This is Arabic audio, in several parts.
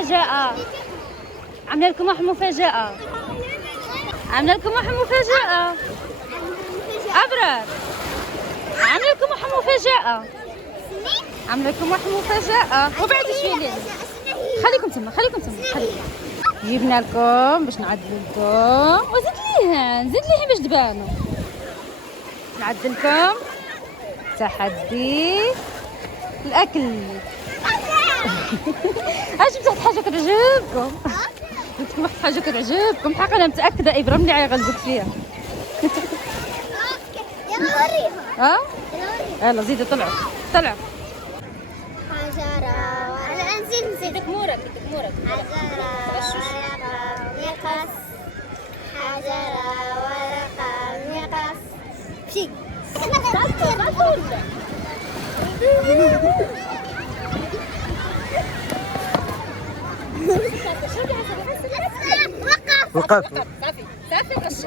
مفاجأة. عاملة لكم واحد مفاجأة. عاملة لكم واحد مفاجأة. أبرار. عاملة لكم واحد مفاجأة. عاملة لكم واحد مفاجأة. وبعد شوية ليه. خليكم تما خليكم. جبنا لكم باش نعدل لكم وزيد ليهن باش تبانوا. نعدل لكم تحدي الأكل. اش جبت حاجة كتعجبكم؟ جبت لكم واحد حاجة كتعجبكم حق أنا متأكدة إبرام اللي غيغلبك فيها. يلا وريها. يلا زيدوا طلعوا. حجرة أنا نزيد يدك مورك. حجرة ورقة مقص. حجرة ورقة مقص. مشي. وقف. صافي غشاش.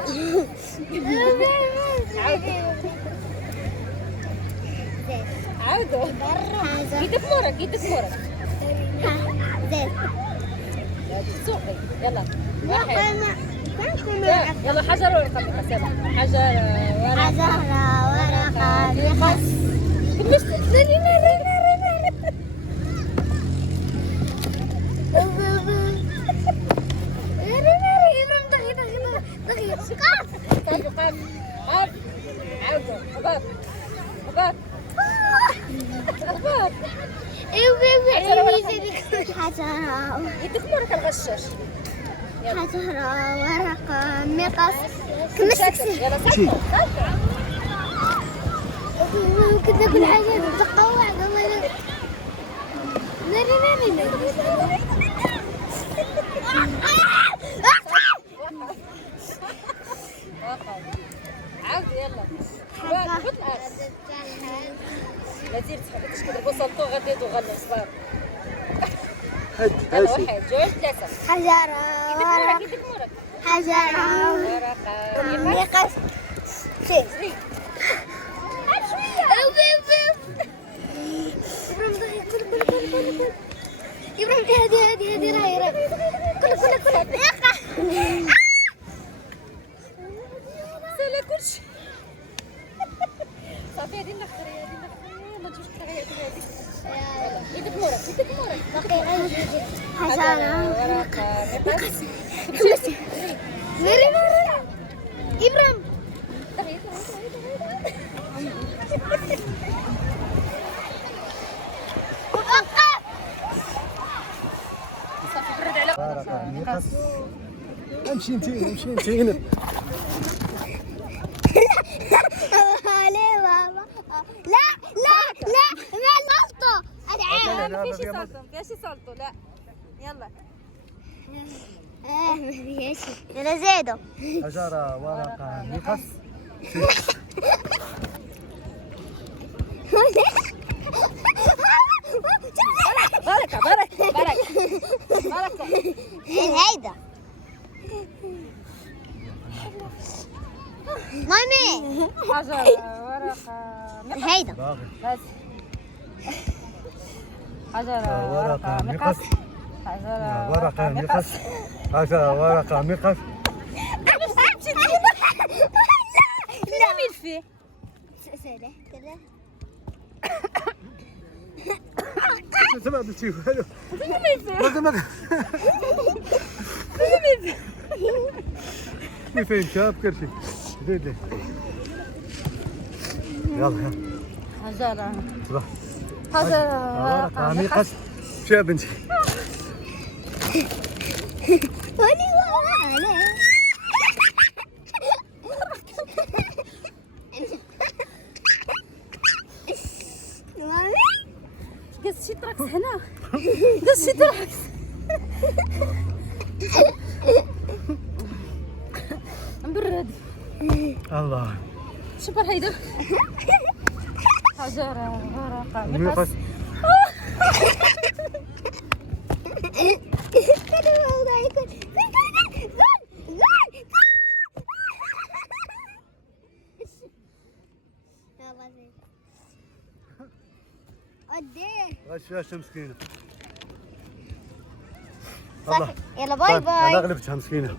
عاودوا. يدك مورك. زين. سوقي يلا. واحد. يلا حجر ورقة مقص. يلا حجر ورقة مقص. يدك مورك الغشاش. حجرة ورقة مقص. كمسك يلا صافي. كذا كل حاجة تتقوع. والله عاودي يلا. لا دير تحبش كتضربوا سلطو غادي تغلوا صبار. يلا واحد جوج ثلاثة. حجرة ورقة. يدك مورك. حجرة ورقة مقص. شيء إبراهيم هادي راهي كل سالا كلشي. صافي هادي نخري ما تجوش تغير هادي. يدك مورك. حجرة ورقة مقص. إبراهيم ورقة مقص. امشي انت هنا. لا ما نلطو. ما فيش سلطو لا. يلا. ما فيهاش. يلا زيدوا. حجرة ورقة مقص. بركة. هيدا مامي. حجر ورقة هيدا بس. حجر ورقة مقص. حجر ورقة مقص. حجرة ورقة مقص. لا مين فيه؟ سيدة كذا. سمع بتشوف حلو. ما فين شاب كل شيء. زيد لي. يلا حجر صباح. ورقة مقص. شاب انت. قص شي تراكس هنا. قص شي تراكس. مبرد. الله. شبر هيدا. حجر ورقة مقص. غشاشة مسكينة. صح. يلا باي طيب، انا باي. غلبتها مسكينه.